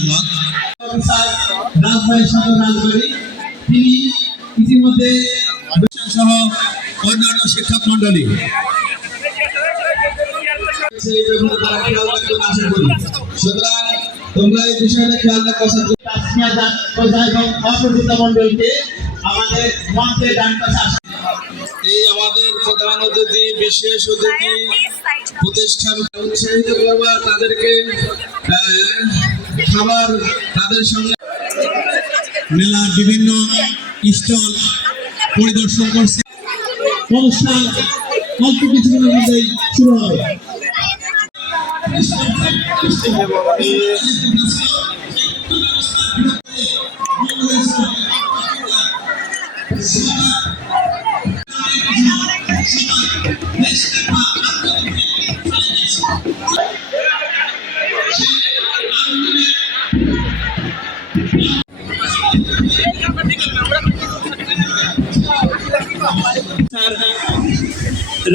অভিভাবক রাজবাড়ী সদর রাজবাড়ী, তিনি ইতিমধ্যে সহ অন্যান্য শিক্ষক মন্ডলী সুতরাং তোমরা এই বিষয়টা খেয়াল রাখো। মন্ডলকে আমাদের মঞ্চে ডান পাশে আসা, এই আমাদের প্রধান অতিথি বিশেষ অতিথি প্রতিষ্ঠান উৎসাহিত করবা, তাদেরকে খাবার তাদের সঙ্গে মেলার বিভিন্ন স্টল পরিদর্শন করছে। অনুষ্ঠান অল্প কিছুদিনের মধ্যেই শুরু হবে।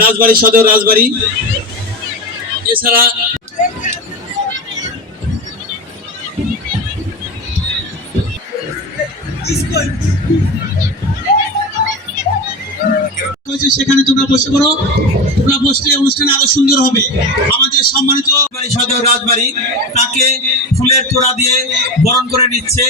রাজবাড়ী সদর রাজবাড়ী, এছাড়া সেখানে তোমরা বসে পড়ো। তোমরা বসলে অনুষ্ঠান আরো সুন্দর হবে। আমাদের সম্মানিত সদর রাজবাড়ী তাকে ফুলের তোড়া দিয়ে বরণ করে নিচ্ছে।